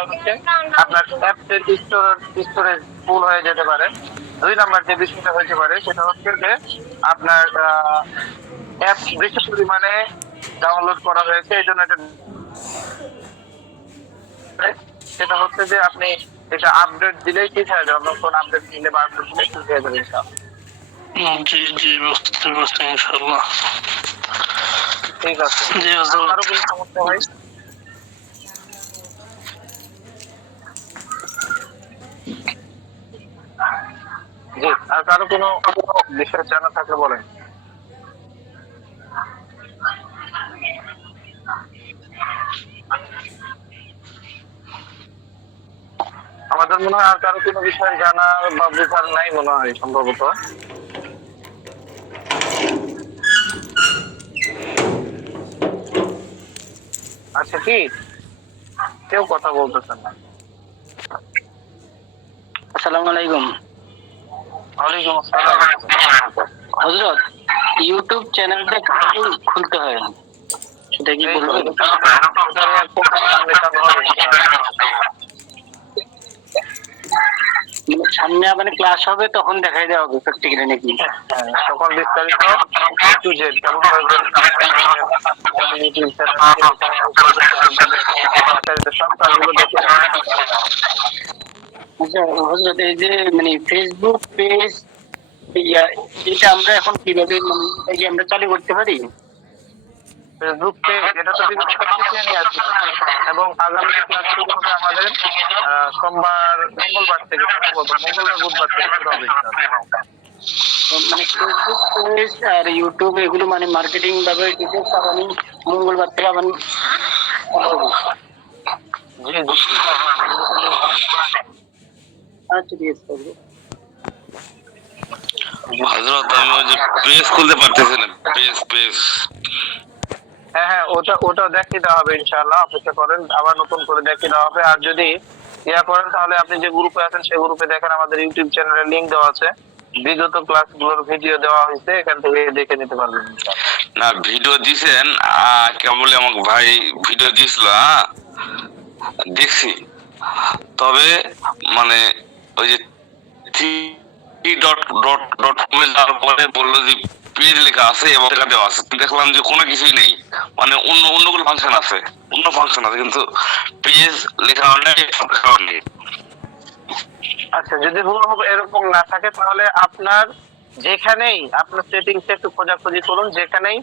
হচ্ছে আপনার অ্যাপসের স্টোরেজ ফুল হয়ে যেতে পারে। 2 নাম্বার যে বিষয়টা হতে পারে সেটা হচ্ছে যে আপনার অ্যাপ বেশি পরিমাণে ডাউনলোড করা হয়েছে, এই জন্য সেটা হচ্ছে যে আপনি এটা আপডেট দিলেই ঠিক হয়ে যাবে। আপনার ফোন আপডেট দিলে বা আপডেট দিলে ঠিক হয়ে যাবে ইনশাআল্লাহ। জি জি, বুঝতে পারছি ইনশাআল্লাহ। ঠিক আছে, জি হুজুর। আরো কোনো সমস্যা হয়? জি, আর কারো কোনো বিষয় জানা থাকলে বলেন। আমাদের মনে হয় আর কারো কোনো বিষয় জানা বা বোঝার নাই মনে হয় সম্ভবত। আচ্ছা, কি কেউ কথা বলতেছেন না? আসসালামু আলাইকুম। ওয়ালাইকুম আসসালাম। হযরত, ইউটিউব চ্যানেলটা কিভাবে খুলতে হয় সেটা কি এই তো বলবেন? এটা নিয়ে মেটানো হবে ইনশাআল্লাহ। সামনে মানে ক্লাস হবে তখন দেখাই দেওয়া হবে প্র্যাকটিক্যালি নাকি? হ্যাঁ, তখন বিস্তারিত টু জেড কেমন ভাবে ইউটিউব চ্যানেল সব কাজগুলো দেখে নেবেন। আচ্ছা হযরত, এই যে মানে ফেসবুক পেজ এটা আমরা এখন কিভাবে মানে এটা কি আমরা চালু করতে পারি? ফেসবুক পেজ এটা তো বিভিন্ন শিখিয়ে নিয়ে আসবে, এবং আগামী ক্লাস শুরু হবে আমাদের সোমবার মঙ্গলবার থেকে, সম্ভবত মঙ্গলবার বুধবার থেকে শুরু হবে ইনশাআল্লাহ। মানে ফেসবুক পেজ আর ইউটিউব এগুলো মানে মার্কেটিং ভাবে ডিটেলস আমি মঙ্গলবার থেকে আবার জি জি জি। আচ্ছা ঠিক আছে। হযরত, আমি ওই যে পেজ খুলতে পারতেছি না, পেজ। হ্যাঁ হ্যাঁ, ওটা দেখিয়ে দেওয়া হবে ইনশাআল্লাহ, অপেক্ষা করেন, আবার নতুন করে দেখিয়ে দেওয়া হবে। আর যদি ইয়া করেন তাহলে আপনি যে গ্রুপে আছেন সেই গ্রুপে দেখেন আমাদের ইউটিউব চ্যানেলের লিংক দেওয়া আছে, বিগত ক্লাসগুলোর ভিডিও দেওয়া হয়েছে, এখান থেকে দেখে নিতে পারবেন ইনশাআল্লাহ। না, ভিডিও দিছেন, কেবল আমাকে ভাই ভিডিও দিছিল, দেখছি। তবে মানে ওই যে ডট কমে যাওয়ার পরে বললো যে পেজ লেখা আছে এবং লেখা দেওয়া আছে, দেখলাম যে কোনো কিছুই নেই। মানে অন্য কোনো ফাংশন আছে, কিন্তু পেজ লেখা নেই। আচ্ছা, যদি হুবহু এরকম না থাকে তাহলে আপনার যেখানেই আপনার সেটিংসে একটু খোঁজাখুঁজি করুন, যেখানেই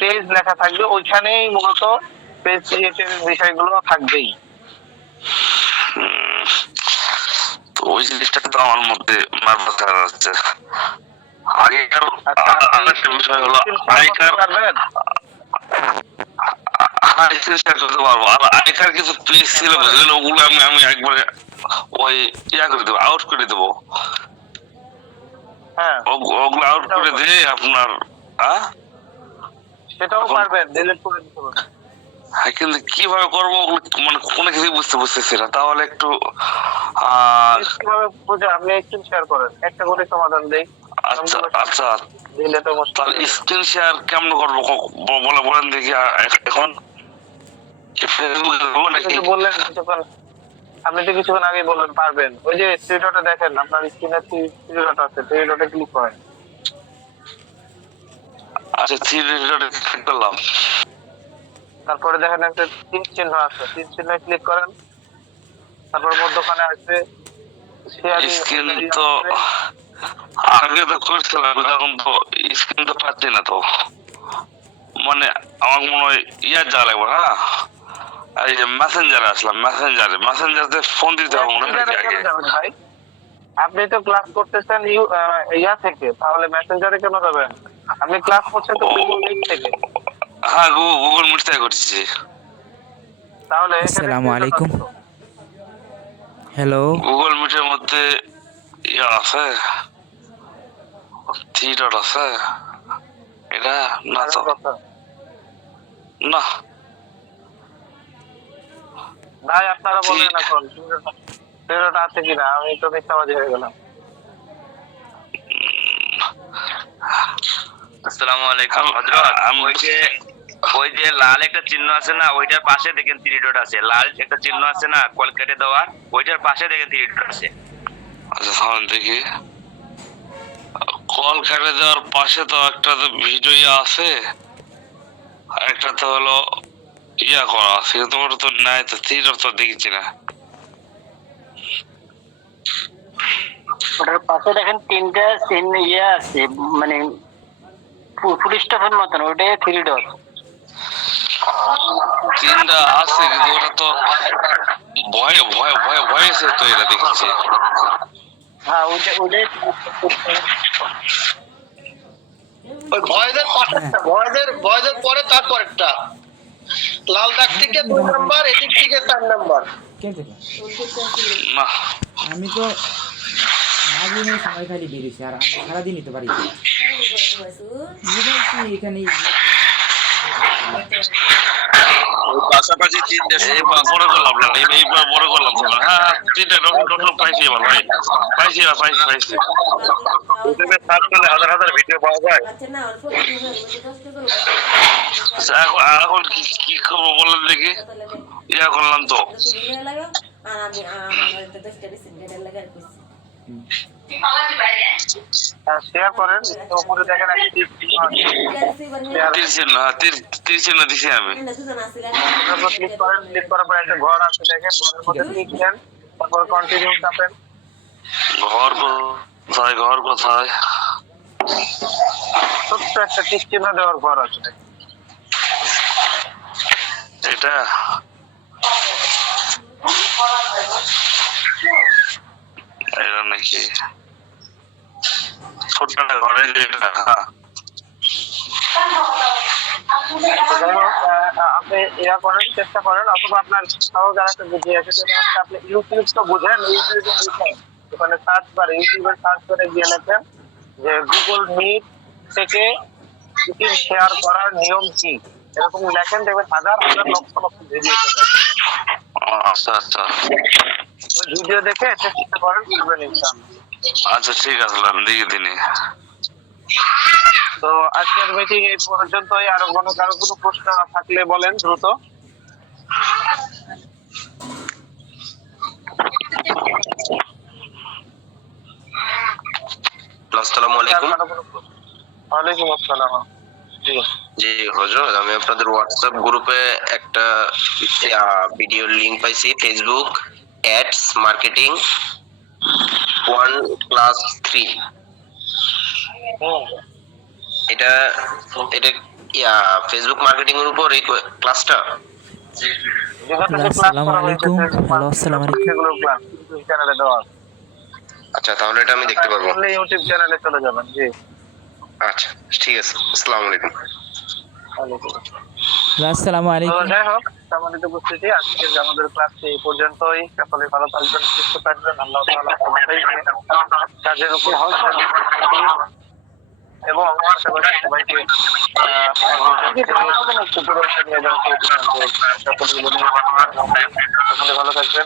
পেজ লেখা থাকবে ওইখানেই মূলত পেজ ক্রিয়েটের বিষয়গুলো থাকবেই। তো ওই জিনিসটাকে তো আমার মধ্যে নার্ভাস হচ্ছে। আগেকার আচ্ছা, আরেকটা বিষয় হলো আগেকার পারবেন? স্ক্রিনশট করতে পারবো। আর আগেকার কিছু পেজ ছিল বুঝলেন, ওগুলো আমি একবারে ওই করে দেবো, আউট করে দেবো। হ্যাঁ, ওগুলো আউট করে দিয়ে আপনার সেটাও পারবেন, ডিলিট করে দিতে পারবেন। হ্যাঁ, কিন্তু কিভাবে করবো মানে কোনো কিছুই বুঝতেছি না। তাহলে একটু কিভাবে বুঝে আপনি স্ক্রিন শেয়ার করেন, একটা করে সমাধান দেই। আচ্ছা আচ্ছা, দিলে তো মুশকিল। তাহলে স্ক্রিন শেয়ার কেমন করবো বলেন দেখি। এখন বললেন কিছুক্ষণ, আপনি তো কিছুক্ষণ আগে বললেন পারবেন। ওই যে থ্রি ডটে দেখেন, আপনার স্ক্রিনে থ্রি ডট আছে, থ্রি ডটে ক্লিক করেন। আচ্ছা, থ্রি ডটে ক্লিক করলাম। তারপরে দেখেন একটা তীর চিহ্ন আছে, তীর চিহ্নে ক্লিক করেন। তারপর মধ্যখানে আসবে স্ক্রিন তো আগে তো করছিলাম, এখন তো স্ক্রিন তো পাচ্ছি না তো। মানে আমার মনে হয় যা লাগবে না। আর এই যে মেসেঞ্জারে আসলাম, মেসেঞ্জারে ফোন দিতে হবে মনে হয় আগে। ভাই, আপনি তো ক্লাস করতেছেন ইয়া থেকে, তাহলে মেসেঞ্জারে কেন যাবেন? আপনি ক্লাস করছেন তো গুগল মিট থেকে। হ্যাঁ, গুগল মিট থেকে করছি। তাহলে আসসালামু আলাইকুম। হ্যালো, গুগল মিটের মধ্যে আছে, থ্রি ডট আছে। এটা না তো, না ভাই আপনারা বলেন এখন থ্রি ডট আছে কিনা, আমি তো মিথ্যাবাদী হয়ে গেলাম। আসসালামু আলাইকুম হযরত। ওই যে ওই যে লাল একটা চিহ্ন আছে না, ওইটার পাশে দেখেন 3 ডট আছে। লাল একটা চিহ্ন আছে না কল কেটে দেওয়ার, ওইটার পাশে দেখেন 3 ডট আছে। আচ্ছা সামনে দেখি, কল কেটে দেওয়ার পাশে তো একটা তো ভিডিও আছে, আর একটা তো হলো করা আছে, কিন্তু ওটা তো নাই, তো 3 ডট তো দেখছি না। ওটার পাশে দেখেন 3টা চিহ্ন আছে, মানে ফুল স্টপের মতন, ওটাই 3 ডট। 3টা আছে, কিন্তু ওটা তো ভয়েসে তো এটা দেখছি। হ্যাঁ ওটাই ওই ভয়েসের পাশেরটা, ভয়েসের পরে তারপরেরটা, লাল দাগ থেকে 2 নাম্বার, এদিক থেকে 4 নাম্বার। না আমি তো মাঝদিনের সময় খালি বেরিয়েছি, আর আমি সারাদিনই তো বাড়িতে এখানে। পাশাপাশি 3টা এইবার বড় করলাম না, এইবার বড় করলাম তো না। হ্যাঁ 3টা ডট পাইছি এবার ভাই, পাইছি। ইউটিউবে সার্চ করলে হাজার হাজার ভিডিও পাওয়া যায়। এখন কি করবো বলেন দেখি, করলাম তো। শেয়ার করেন, উপরে দেখেন একটা টিপ তীর চিহ্ন দিছি আমি। ক্লিক করেন, ক্লিক করার পর একটা ঘর আছে দেখেন, ঘরের মধ্যে ক্লিক দেন, তারপর কন্টিনিউ চাপেন। ঘর কোথায়? ছোট্ট একটা টিক চিহ্ন দেওয়ার ঘর আছে, এটা এটা নাকি ছোট্ট ঘরে যেটা? আপনি করেন, চেষ্টা করেন, অথবা আপনার সহজ আর একটা বুদ্ধি আছে, সেটা হচ্ছে আপনি ইউটিউব তো বুঝেন, ইউটিউবে লিখেন, ওখানে সার্চ করে, ইউটিউবে সার্চ করে গিয়ে লেখেন যে গুগল মিট থেকে মিটিং শেয়ার করার নিয়ম কি, এরকম লেখেন, দেখবেন হাজার হাজার লক্ষ লক্ষ ভিডিও চলে আসবে। আচ্ছা ওই ভিডিও দেখে চেষ্টা করেন, বুঝবেন ইনশাআল্লাহ। আচ্ছা ঠিক আছে, আমি দেখে দিনি। তো আজকের মিটিং এই পর্যন্তই। আরো কারো কোনো প্রশ্ন থাকলে বলেন দ্রুত। আসসালামু আলাইকুম। ওয়ালাইকুম আসসালাম। জি হুজুর, আমি আপনাদের হোয়াটসঅ্যাপ গ্রুপে একটা ভিডিও লিংক পাইছি, ফেসবুক অ্যাডস মার্কেটিং 1 ক্লাস 3। এটা ফেসবুক মার্কেটিং এর উপর এই ক্লাসটা। আসসালামু আলাইকুম। হ্যালো, আসসালামু আলাইকুম। সেগুলো ক্লাস ইউটিউব চ্যানেলে দেওয়া আছে। আচ্ছা, তাহলে এটা আমি দেখতে পারবো? ইউটিউব চ্যানেলে চলে যাবেন। জি আচ্ছা ঠিক আছে, আসসালামু আলাইকুম। আসসালামু আলাইকুম। যাই হোক, সম্মানিত উপস্থিতি, আজকে আমাদের ক্লাস এই পর্যন্তই। সকলে ভালো থাকবেন, সুস্থ থাকবেন, আল্লাহ তাআলা সবাইকে কাজের উপর এবং আশা করি সবাইকে সকলে ভালো থাকবেন।